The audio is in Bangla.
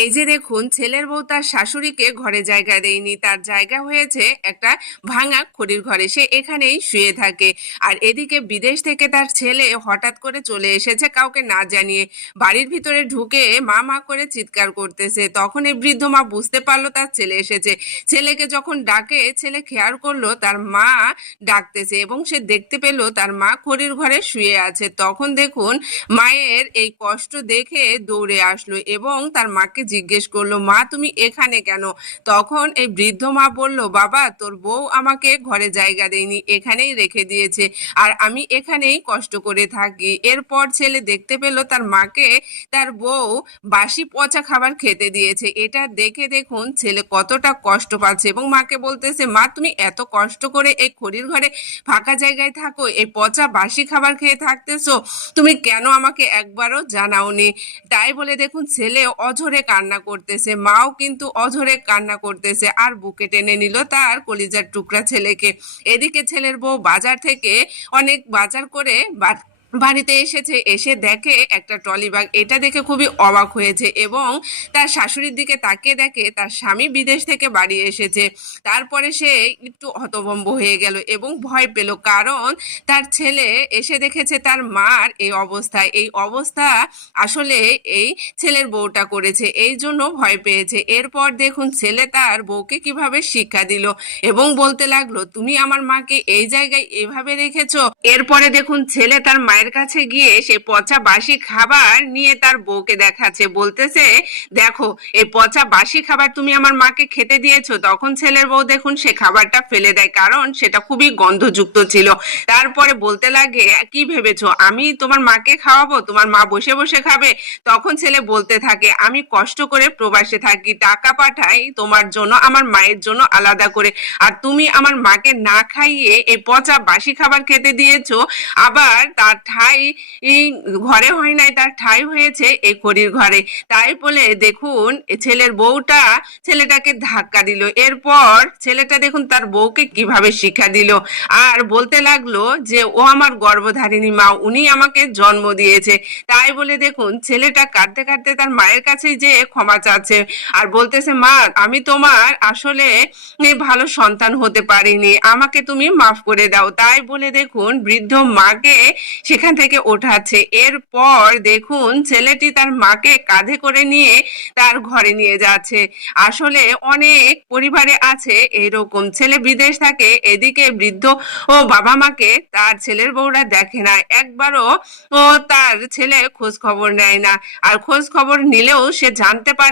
এই যে দেখুন, ছেলের বউ তার শাশুড়িকে ঘরে জায়গা দেয়নি, তার জায়গা হয়েছে একটা ভাঙা খড়ির ঘরে, সে এখানেই শুয়ে থাকে। আর এদিকে বিদেশ থেকে তার ছেলে হঠাৎ করে চলে এসেছে কাউকে না জানিয়ে, বাড়ির ভিতরে ঢুকে মা মা করে চিৎকার করতেছে। তখন এই বৃদ্ধ মা বুঝতে পারলো তার ছেলে এসেছে। ছেলেকে যখন ডাকে, ছেলে খেয়াল করলো তার মা ডাকতেছে এবং সে দেখতে পেল তার মা খড়ির ঘরে শুয়ে আছে। তখন দেখুন, মায়ের এই কষ্ট দেখে দৌড়ে আসলো এবং তার মাকে জিজ্ঞেস করলো, মা তুমি এখানে কেন? তখন এই বৃদ্ধ মা বলল, বাবা তোর বউ আমাকে ঘরে জায়গা দেয়নি, এখানেই রেখে দিয়েছে, আর আমি এখানেই কষ্ট করে থাকি। এরপর ছেলে দেখতে পেল তার মাকে তার বউ বাসি পচা খাবার খেতে দিয়েছে। এটা দেখে দেখুন ছেলে কতটা কষ্ট পাচ্ছে এবং মাকে বলতেছে, মা তুমি এত কষ্ট করে এই খড়ির ঘরে ফাঁকা জায়গায় থাকো, এই পচা বাসি খাবার খেয়ে থাকতেছো, তুমি কেন আমাকে একবারও জানাওনি? তাই বলে দেখুন ছেলে অঝরে কান্না করতেছে, মাও কিন্তু অঝরে কান্না করতেছে আর বুকে টেনে নিল তার কলিজার টুকরা ছেলেকে। এদিকে ছেলের বউ বাজার থেকে অনেক বাজার করে বাড়িতে এসেছে, এসে দেখে একটা ট্রলি ব্যাগ। এটা দেখে খুবই অবাক হয়েছে এবং তার শাশুড়ির দিকে তাকিয়ে দেখে তার স্বামী বিদেশ থেকে বাড়ি এসেছে। তারপরে সে একটু হতভম্ব হয়ে গেল এবং ভয় পেল, কারণ তার ছেলে এসে দেখেছে তার মার এই অবস্থায়। এই অবস্থা আসলে এই ছেলের বউটা করেছে, এই জন্য ভয় পেয়েছে। এরপর দেখুন ছেলে তার বউকে কিভাবে শিক্ষা দিল এবং বলতে লাগলো, তুমি আমার মাকে এই জায়গায় এভাবে রেখেছো। এরপরে দেখুন ছেলে তার মায়ের কাছে গিয়ে সে পচা বাসি খাবার নিয়ে তার বউকে দেখাচ্ছে, বলতেছে, দেখো এই পচা বাসি খাবার তুমি আমার মাকে খেতে দিয়েছো। তখন ছেলের বউ দেখুন সে খাবারটা ফেলে দেয়, কারণ সেটা খুবই গন্ধযুক্ত ছিল। তারপরে বলতে লাগে, কি ভেবেছো আমি তোমার মাকে খাওয়াবো, তোমার মা বসে বসে খাবে? তখন ছেলে বলতে থাকে, আমি কষ্ট করে প্রবাসে থাকি, টাকা পাঠাই তোমার জন্য, আমার মায়ের জন্য আলাদা করে, আর তুমি আমার মাকে না খাইয়ে এই পচা বাসি খাবার খেতে দিয়েছো। আবার তার ঠাই এই ঘরে হয় নাই, তার ঠাই হয়েছে এই খড়ির ঘরে। তাই বলে দেখুন ছেলের বউটা ছেলেটাকে ধাক্কা দিল। এরপর ছেলেটা দেখুন তার বউকে কিভাবে শিক্ষা দিল আর বলতে লাগলো যে ও আমার গর্ভধারিণী মা, উনি আমাকে জন্ম দিয়েছে। তাই বলে দেখুন ছেলেটা কাঁদতে কাঁদতে তার মায়ের কাছে যে ক্ষমা চাচ্ছে আর বলতেছে, মা আমি তোমার আসলে ভালো সন্তান হতে পারিনি, আমাকে তুমি মাফ করে দাও। তাই বলে দেখুন বৃদ্ধ মাকে সেখান থেকে ওঠাচ্ছে। এরপর দেখুন ছেলেটি তার মাকে কাঁধে করে নিয়ে তার ঘরে নিয়ে যাচ্ছে। আসলে অনেক পরিবারে আছে এরকম, ছেলে বিদেশ থাকে, এদিকে বৃদ্ধ ও বাবা মাকে তার ছেলের বউরা দেখে না, একবারও ও তার ছেলে খোঁজ খবর নেয় না, আর খোঁজ খবর নিলেও সে জানতে পারে